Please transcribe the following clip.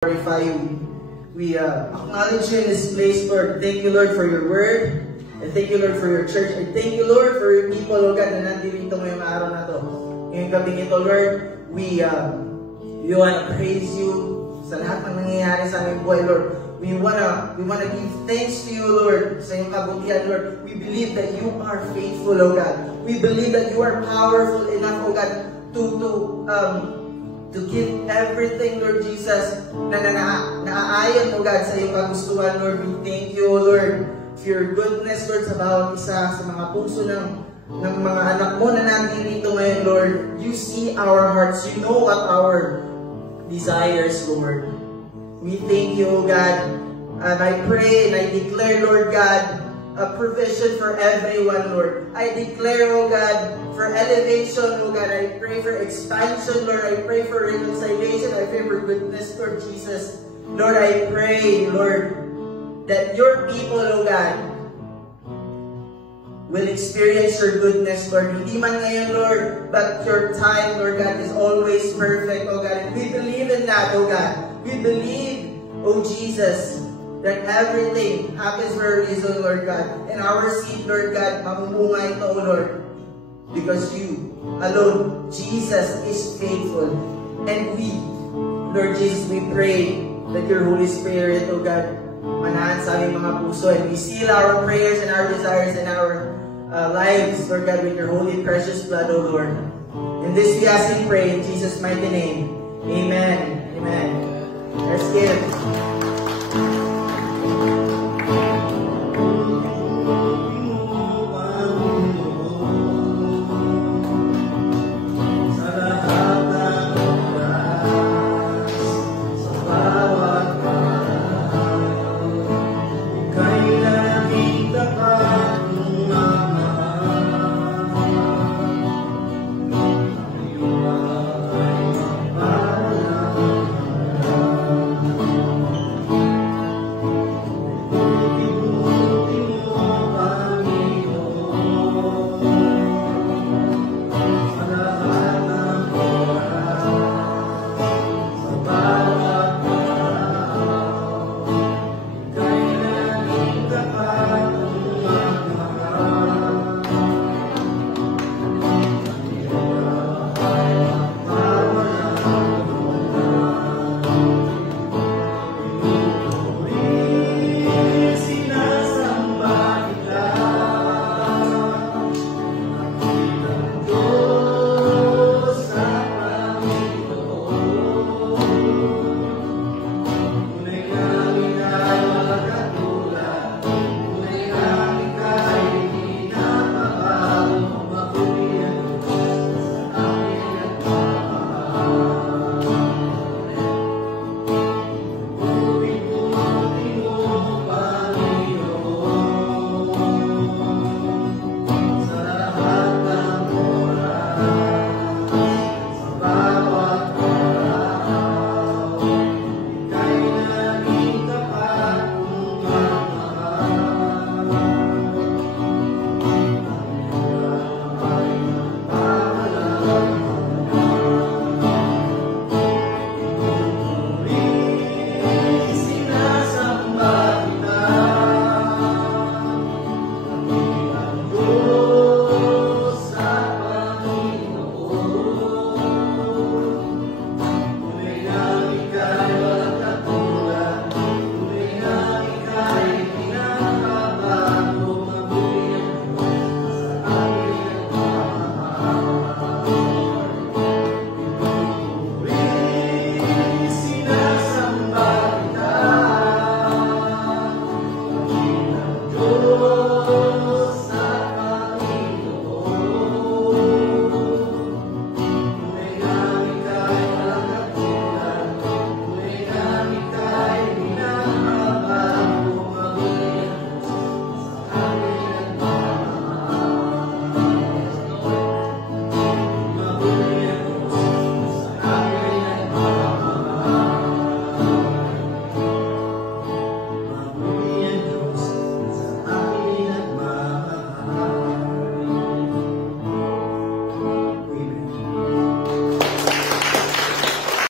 glorify you. We acknowledge you in this place, Lord. Thank you, Lord, for your word. And thank you, Lord, for your church. And thank you, Lord, for your people, Lord God, na nandito ngayong araw na to. Ngayong gabi ito, Lord, we want to praise you sa lahat ng nangyayari sa aming buhay, Lord. We wanna give thanks to you, Lord, sa iyong kabutihan, Lord. We believe that you are faithful, O God. We believe that you are powerful enough, O God, to give everything, Lord Jesus, na naaayon, O God, sa iyong kagustuhan, Lord. We thank you, O Lord, for your goodness, Lord, sa bawat isa, sa mga puso ng mga anak mo na nandito ngayon, Lord. You see our hearts. You know what our desires, Lord. We thank you, O God. And I pray and I declare, Lord God, a provision for everyone, Lord. I declare, O God, for elevation, O God. I pray for expansion, Lord. I pray for reconciliation. I pray for goodness, Lord Jesus. Lord, I pray, Lord, that your people, O God, will experience your goodness, Lord. Hindi man ngayon, Lord, but your time, Lord God, is always perfect, O God. And we believe in that, O God. We believe, O Jesus, that everything happens for a reason, Lord God. And our seed, Lord God, mamumunga ito, O Lord. Because you alone, Jesus, is faithful. And we, Lord Jesus, we pray that your Holy Spirit, O God, manahan sa aming mga puso. And we seal our prayers and our desires and our lives, Lord God, with your holy, precious blood, O Lord. In this we ask and pray in Jesus' mighty name. Amen. Amen. Let's give.